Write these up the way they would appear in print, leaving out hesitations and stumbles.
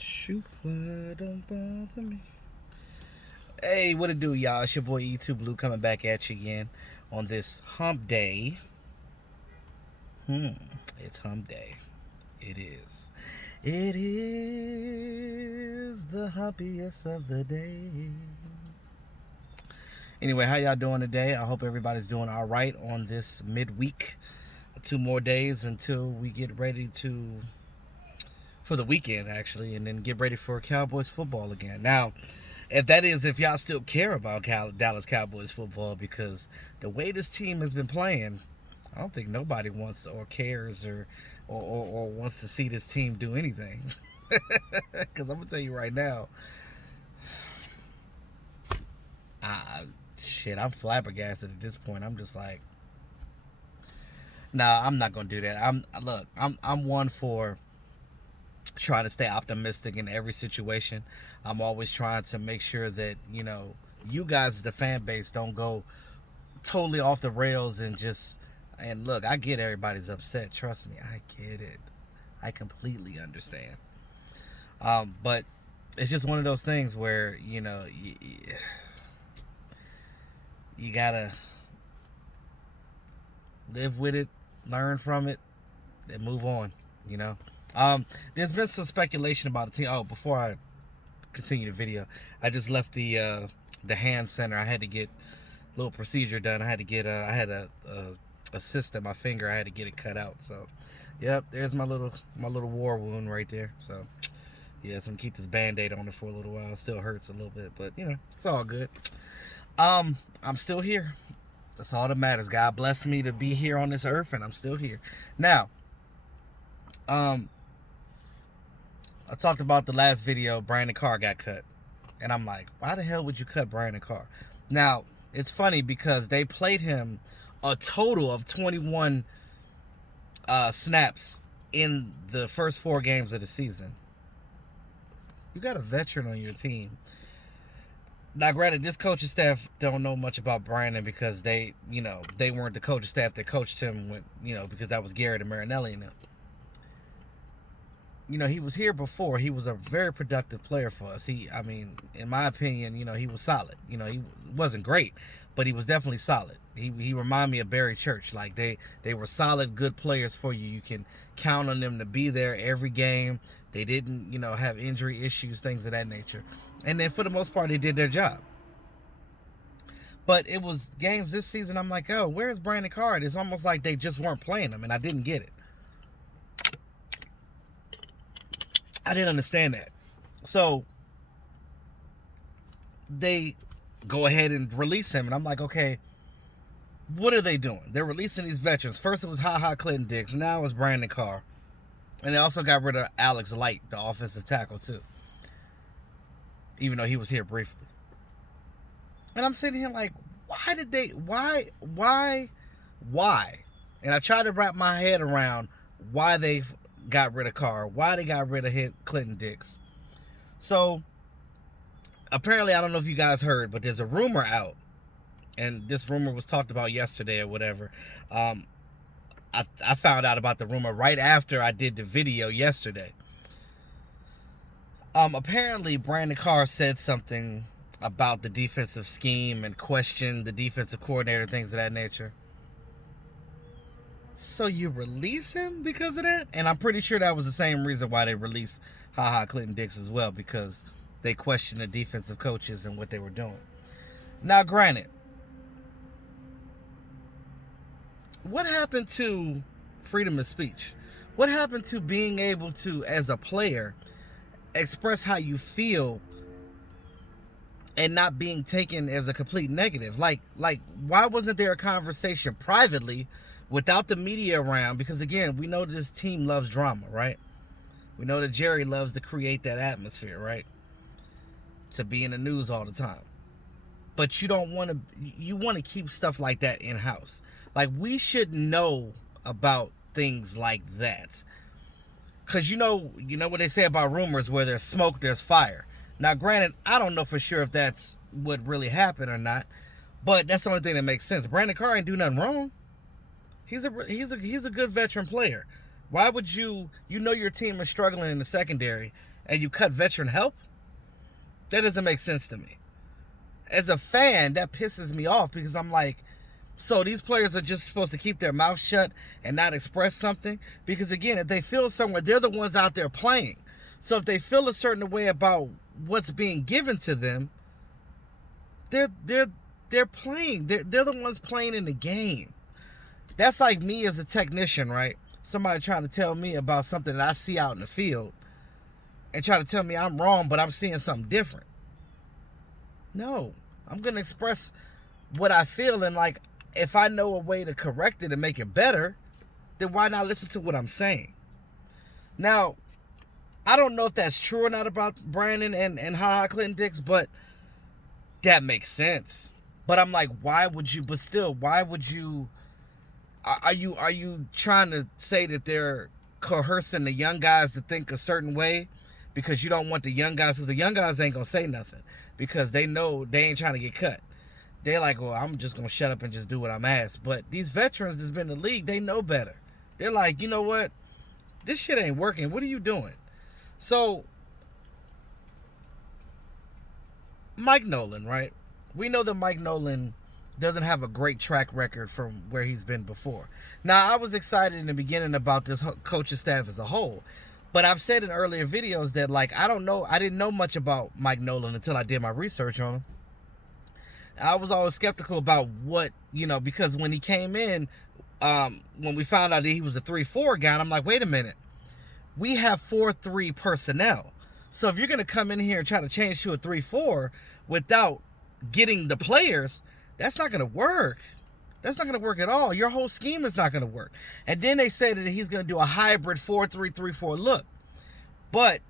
Shoot fly, don't bother me. Hey, what it do, y'all? It's your boy E2 Blue coming back at you again on this hump day. It's hump day. It is. It is the humpiest of the days. Anyway, how y'all doing today? I hope everybody's doing all right on this midweek. 2 more days until we get ready for the weekend, actually, and then get ready for Cowboys football again. Now, if y'all still care about Dallas Cowboys football, because the way this team has been playing, I don't think nobody wants or cares or wants to see this team do anything. Because I'm going to tell you right now, I'm flabbergasted at this point. I'm just like, nah, I'm not going to do that. I'm one for trying to stay optimistic in every situation. I'm always trying to make sure that, you guys, the fan base, don't go totally off the rails and look, I get everybody's upset. Trust me, I get it. I completely understand. But it's just one of those things where, you gotta live with it, learn from it, and move on, There's been some speculation about the team. Oh, before I continue the video, I just left the hand center. I had to get a little procedure done. I had to get I had a cyst in my finger. I had to get it cut out. So, yep, there's my little war wound right there. So, yeah, so I'm gonna keep this Band-Aid on it for a little while. It still hurts a little bit, but it's all good. I'm still here. That's all that matters. God blessed me to be here on this earth, and I'm still here. Now, I talked about the last video, Brandon Carr got cut. And I'm like, why the hell would you cut Brandon Carr? Now, it's funny because they played him a total of 21 snaps in the first 4 games of the season. You got a veteran on your team. Now, granted, this coaching staff don't know much about Brandon because they weren't the coaching staff that coached him because that was Garrett and Marinelli and them. He was here before. He was a very productive player for us. In my opinion, he was solid. He wasn't great, but he was definitely solid. He reminded me of Barry Church. Like, they were solid, good players for you. You can count on them to be there every game. They didn't, have injury issues, things of that nature. And then for the most part, they did their job. But it was games this season, I'm like, oh, where's Brandon Carr? It's almost like they just weren't playing him, and I didn't get it. I didn't understand that. So they go ahead and release him, and I'm like, okay, what are they doing? They're releasing these veterans. First it was Clinton Dix, now it's Brandon Carr. And they also got rid of Alex Light, the offensive tackle, too. Even though he was here briefly. And I'm sitting here like, why? And I tried to wrap my head around why they got rid of Carr, why they got rid of Clinton Dix. So, apparently, I don't know if you guys heard, but there's a rumor out, and this rumor was talked about yesterday or whatever. I found out about the rumor right after I did the video yesterday. Apparently, Brandon Carr said something about the defensive scheme and questioned the defensive coordinator, things of that nature. So you release him because of that? And I'm pretty sure that was the same reason why they released Clinton Dix as well, because they questioned the defensive coaches and what they were doing. Now, granted, what happened to freedom of speech? What happened to being able to, as a player, express how you feel and not being taken as a complete negative? Like, why wasn't there a conversation privately without the media around? Because, again, we know this team loves drama, right? We know that Jerry loves to create that atmosphere, right? To be in the news all the time. But you want to keep stuff like that in-house. Like, we should know about things like that. Because you know what they say about rumors, where there's smoke, there's fire. Now, granted, I don't know for sure if that's what really happened or not, but that's the only thing that makes sense. Brandon Carr ain't do nothing wrong. He's a good veteran player. Why would your team is struggling in the secondary, and you cut veteran help? That doesn't make sense to me. As a fan, that pisses me off because I'm like, so these players are just supposed to keep their mouth shut and not express something? Because again, if they feel somewhere, they're the ones out there playing. So if they feel a certain way about what's being given to them, they're playing. They're the ones playing in the game. That's like me as a technician, right? Somebody trying to tell me about something that I see out in the field and try to tell me I'm wrong, but I'm seeing something different. No, I'm going to express what I feel, and like, if I know a way to correct it and make it better, then why not listen to what I'm saying? Now, I don't know if that's true or not about Brandon and Ha Ha Clinton Dix, but that makes sense. But I'm like, why would you, are you trying to say that they're coercing the young guys to think a certain way because you don't want the young guys, because the young guys ain't going to say nothing because they know they ain't trying to get cut. They're like, well, I'm just going to shut up and just do what I'm asked. But these veterans that's been in the league, they know better. They're like, you know what? This shit ain't working. What are you doing? So, Mike Nolan, right? We know that Mike Nolan doesn't have a great track record from where he's been before. Now, I was excited in the beginning about this coaching staff as a whole. But I've said in earlier videos that, like, I didn't know much about Mike Nolan until I did my research on him. I was always skeptical about what, because when he came in, when we found out that he was a 3-4 guy, and I'm like, wait a minute. We have 4-3 personnel. So if you're going to come in here and try to change to a 3-4 without getting the players, that's not going to work. That's not going to work at all. Your whole scheme is not going to work. And then they say that he's going to do a hybrid 4-3-3-4 look. But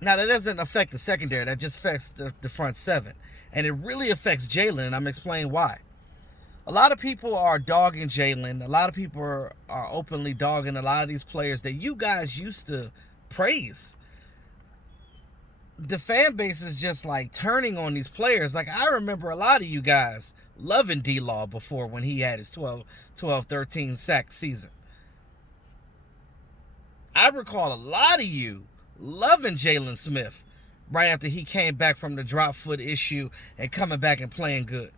now that doesn't affect the secondary. That just affects the front seven. And it really affects Jalen, and I'm explaining why. A lot of people are dogging Jalen. A lot of people are openly dogging a lot of these players that you guys used to praise. The fan base is just like turning on these players. Like, I remember a lot of you guys loving D-Law before when he had his 13 sack season. I recall a lot of you loving Jalen Smith right after he came back from the drop foot issue and coming back and playing good.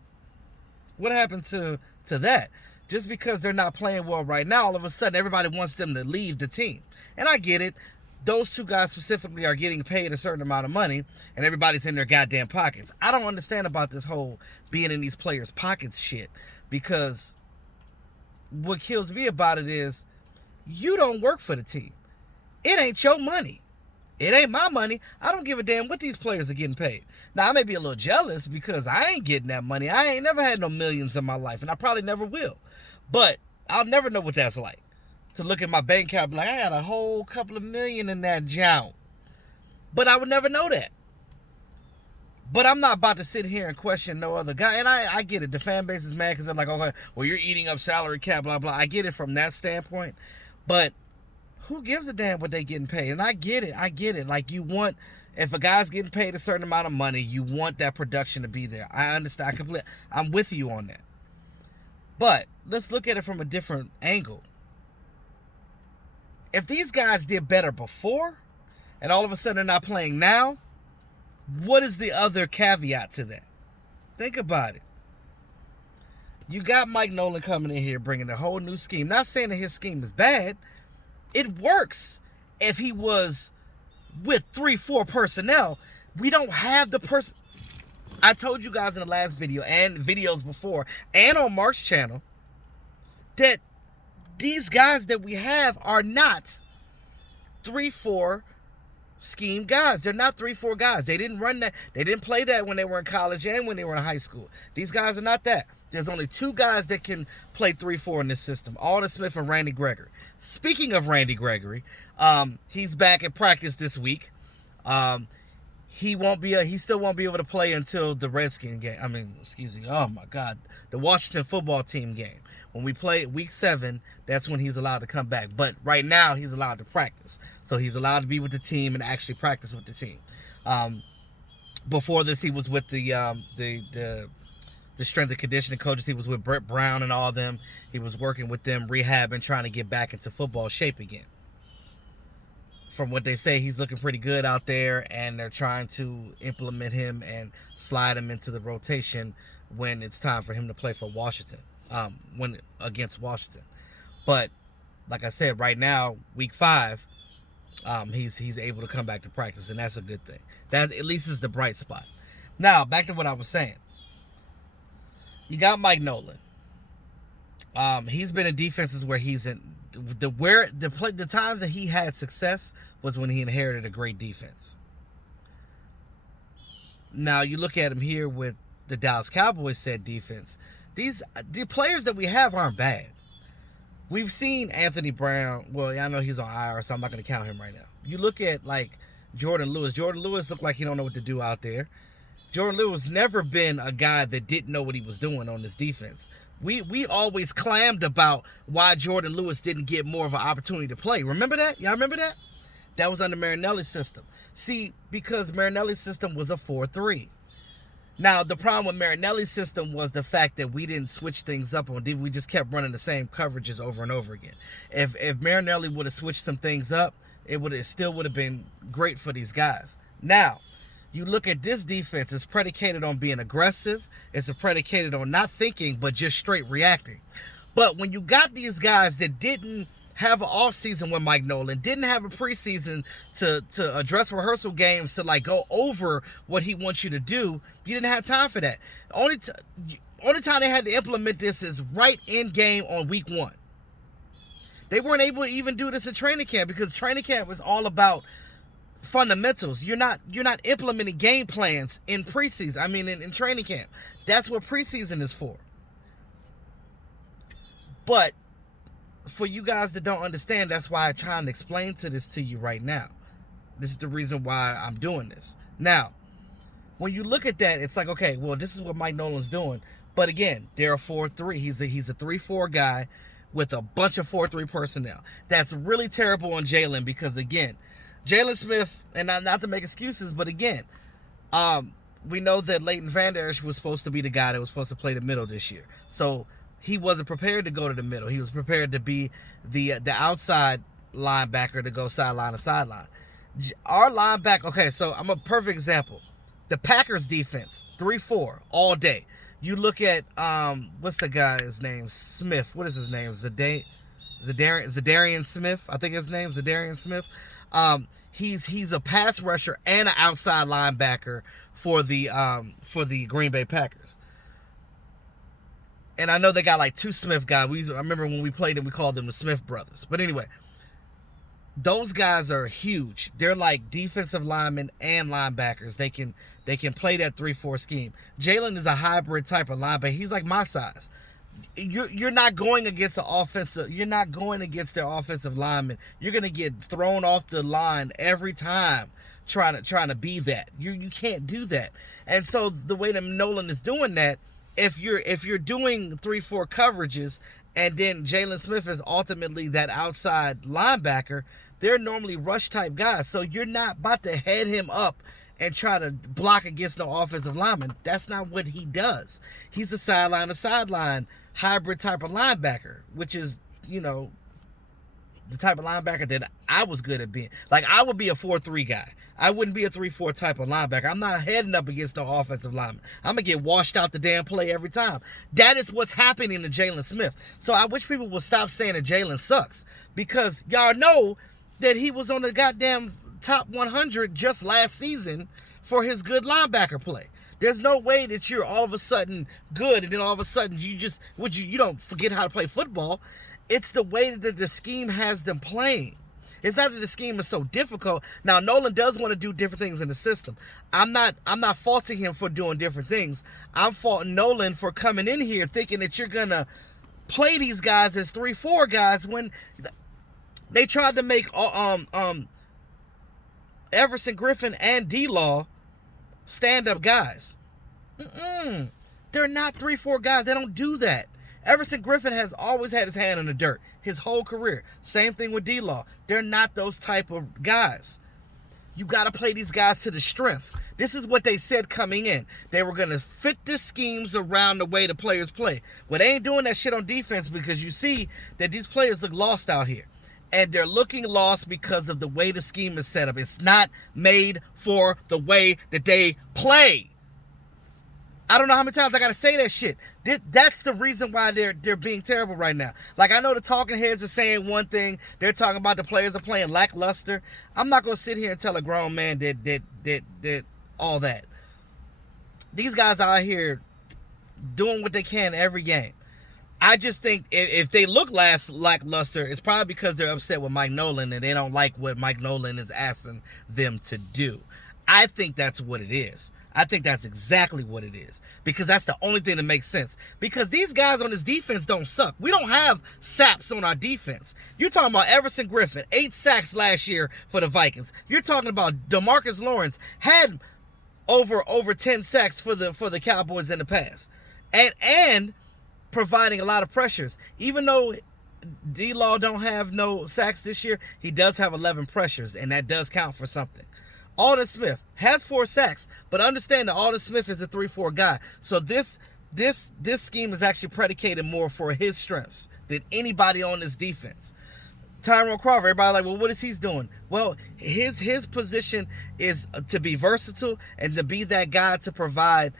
What happened to that? Just because they're not playing well right now, all of a sudden everybody wants them to leave the team. And I get it. Those two guys specifically are getting paid a certain amount of money and everybody's in their goddamn pockets. I don't understand about this whole being in these players' pockets shit, because what kills me about it is you don't work for the team. It ain't your money. It ain't my money. I don't give a damn what these players are getting paid. Now, I may be a little jealous because I ain't getting that money. I ain't never had no millions in my life, and I probably never will. But I'll never know what that's like. To look at my bank account and be like, I got a whole couple of million in that joint. But I would never know that. But I'm not about to sit here and question no other guy. And I get it. The fan base is mad because they're like, okay, well, you're eating up salary cap, blah, blah. I get it from that standpoint. But who gives a damn what they getting paid? And I get it. Like, you want, if a guy's getting paid a certain amount of money, you want that production to be there. I understand. I'm with you on that. But let's look at it from a different angle. If these guys did better before, and all of a sudden they're not playing now, what is the other caveat to that? Think about it. You got Mike Nolan coming in here bringing a whole new scheme. Not saying that his scheme is bad. It works if he was with 3-4 personnel. We don't have the person. I told you guys in the last video and videos before and on Mark's channel that these guys that we have are not 3-4 scheme guys. They're not 3-4 guys. They didn't run that. They didn't play that when they were in college and when they were in high school. These guys are not that. There's only two guys that can play 3-4 in this system, Alden Smith and Randy Gregory. Speaking of Randy Gregory, he's back at practice this week. He still won't be able to play until the Redskin game. Oh my God, the Washington football team game. When we play week 7, that's when he's allowed to come back. But right now, he's allowed to practice. So he's allowed to be with the team and actually practice with the team. Before this, he was with the strength and conditioning coaches. He was with Brett Brown and all of them. He was working with them, rehabbing, trying to get back into football shape again. from what they say, he's looking pretty good out there, and they're trying to implement him and slide him into the rotation when it's time for him to play for Washington, when against Washington. But like I said, right now, week 5, he's able to come back to practice, and that's a good thing. That at least is the bright spot. Now, back to what I was saying. You got Mike Nolan. He's been in defenses where he's in the times that he had success was when he inherited a great defense. Now you look at him here with the Dallas Cowboys said defense. The players that we have aren't bad. We've seen Anthony Brown. Well, I know he's on IR, so I'm not going to count him right now. You look at like Jordan Lewis. Jordan Lewis looked like he don't know what to do out there. Jordan Lewis never been a guy that didn't know what he was doing on this defense. We always clammed about why Jordan Lewis didn't get more of an opportunity to play. Remember that? Y'all remember that? That was under Marinelli's system. See, because Marinelli's system was a 4-3. Now, the problem with Marinelli's system was the fact that we didn't switch things up on we just kept running the same coverages over and over again. If Marinelli would have switched some things up, it still would have been great for these guys. Now, you look at this defense, it's predicated on being aggressive. It's predicated on not thinking, but just straight reacting. But when you got these guys that didn't have an offseason with Mike Nolan, didn't have a preseason to address rehearsal games to like go over what he wants you to do, you didn't have time for that. Only time they had to implement this is right in game on week 1. They weren't able to even do this in training camp because training camp was all about fundamentals. You're not implementing game plans in preseason. I mean, in training camp. That's what preseason is for. But for you guys that don't understand, that's why I'm trying to explain to you right now. This is the reason why I'm doing this. Now, when you look at that, it's like, okay, well, this is what Mike Nolan's doing. But again, they're a 4-3. He's a 3-4 guy with a bunch of 4-3 personnel. That's really terrible on Jalen because, again, Jalen Smith, and not to make excuses, but again, we know that Leighton Vander Esch was supposed to be the guy that was supposed to play the middle this year. So he wasn't prepared to go to the middle. He was prepared to be the outside linebacker to go sideline to sideline. Our linebacker, okay, so I'm a perfect example. The Packers defense, 3-4 all day. You look at, what's the guy's name? Smith. What is his name? Zadarian Smith, I think his name, Zadarian Smith. He's a pass rusher and an outside linebacker for the Green Bay Packers. And I know they got like 2 Smith guys. I remember when we played them, we called them the Smith brothers. But anyway, those guys are huge. They're like defensive linemen and linebackers. They can play that 3-4 scheme. Jalen is a hybrid type of linebacker. He's like my size. You're not going against You're not going against their offensive linemen. You're gonna get thrown off the line every time trying to be that. You can't do that. And so the way that Nolan is doing that, if you're doing 3-4 coverages and then Jalen Smith is ultimately that outside linebacker, they're normally rush type guys. So you're not about to head him up and try to block against no offensive lineman. That's not what he does. He's a sideline to sideline hybrid type of linebacker, which is, the type of linebacker that I was good at being. Like, I would be a 4-3 guy. I wouldn't be a 3-4 type of linebacker. I'm not heading up against no offensive lineman. I'm going to get washed out the damn play every time. That is what's happening to Jalen Smith. So I wish people would stop saying that Jalen sucks, because y'all know that he was on the goddamn top 100 just last season for his good linebacker play. There's no way that you're all of a sudden good and then all of a sudden you don't forget how to play football. It's the way that the scheme has them playing. It's not that the scheme is so difficult. Now, Nolan does want to do different things in the system. I'm not faulting him for doing different things. I'm faulting Nolan for coming in here thinking that you're going to play these guys as 3-4 guys when they tried to make Everson Griffin and D-Law stand-up guys. They're not 3-4 guys. They don't do that. Everson Griffin has always had his hand in the dirt his whole career. Same thing with D-Law. They're not those type of guys. You got to play these guys to the strength. This is what they said coming in. They were going to fit the schemes around the way the players play. Well, they ain't doing that shit on defense because you see that these players look lost out here. and they're looking lost because of the way the scheme is set up. It's not made for the way that they play. I don't know how many times I gotta say that shit. That's the reason why they're being terrible right now. Like, I know the talking heads are saying one thing. They're talking about the players are playing lackluster. I'm not gonna sit here and tell a grown man that all that. These guys out here doing what they can every game. I just think if they look lackluster, it's probably because they're upset with Mike Nolan and they don't like what Mike Nolan is asking them to do. I think that's what it is. I think that's exactly what it is. Because that's the only thing that makes sense. Because these guys on this defense don't suck. We don't have saps on our defense. You're talking about Everson Griffin, 8 sacks last year for the Vikings. You're talking about DeMarcus Lawrence had over 10 sacks for the Cowboys in the past. And providing a lot of pressures. Even though D-Law don't have no sacks this year, he does have 11 pressures, and that does count for something. Aldon Smith has 4 sacks, but understand that Aldon Smith is a 3-4 guy. So this scheme is actually predicated more for his strengths than anybody on this defense. Tyrone Crawford, everybody like, well, what is he doing? Well, his position is to be versatile and to be that guy to provide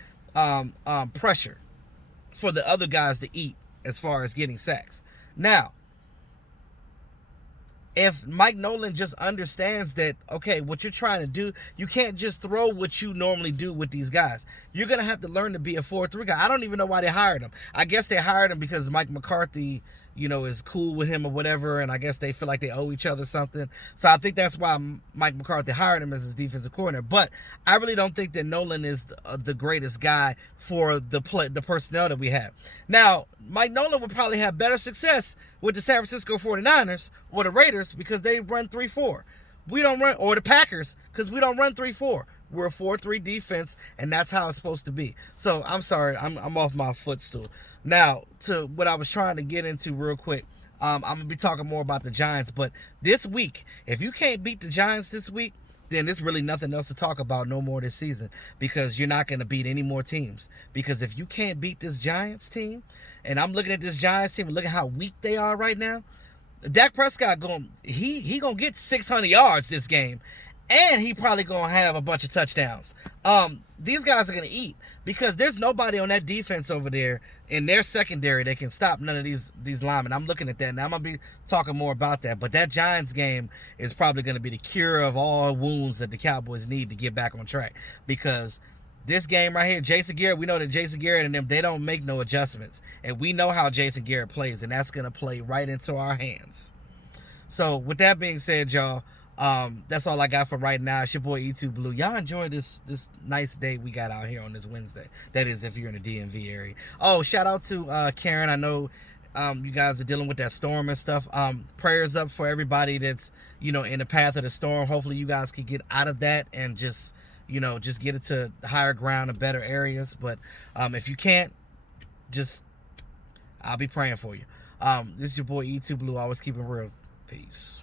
pressure for the other guys to eat as far as getting sacks. Now, if Mike Nolan just understands that, okay, what you're trying to do, you can't just throw what you normally do with these guys. You're going to have to learn to be a 4-3 guy. I don't even know why they hired him. I guess they hired him because Mike McCarthy, is cool with him or whatever, and I guess they feel like they owe each other something. So I think that's why Mike McCarthy hired him as his defensive coordinator. But I really don't think that Nolan is the greatest guy for the personnel that we have. Now, Mike Nolan would probably have better success with the San Francisco 49ers or the Raiders because they run 3-4. We don't run, or the Packers, because we don't run 3-4. We're a 4-3 defense, and that's how it's supposed to be. So, I'm sorry, I'm off my footstool. Now, to what I was trying to get into real quick, I'm going to be talking more about the Giants, but this week, if you can't beat the Giants this week, then there's really nothing else to talk about no more this season, because you're not going to beat any more teams. Because if you can't beat this Giants team, and I'm looking at this Giants team and looking at how weak they are right now, Dak Prescott he gonna get 600 yards this game, and he probably gonna have a bunch of touchdowns. These guys are gonna eat because there's nobody on that defense over there in their secondary that can stop none of these linemen. I'm looking at that now. I'm gonna be talking more about that, but that Giants game is probably gonna be the cure of all wounds that the Cowboys need to get back on track, because this game right here, Jason Garrett, we know that Jason Garrett and them, they don't make no adjustments. And we know how Jason Garrett plays, and that's going to play right into our hands. So, with that being said, y'all, that's all I got for right now. It's your boy E2 Blue. Y'all enjoy this nice day we got out here on this Wednesday. That is, if you're in the DMV area. Oh, shout out to Karen. I know you guys are dealing with that storm and stuff. Prayers up for everybody that's, in the path of the storm. Hopefully you guys can get out of that and just get it to higher ground and better areas. But if you can't, I'll be praying for you. This is your boy E2 Blue, always keeping real. Peace.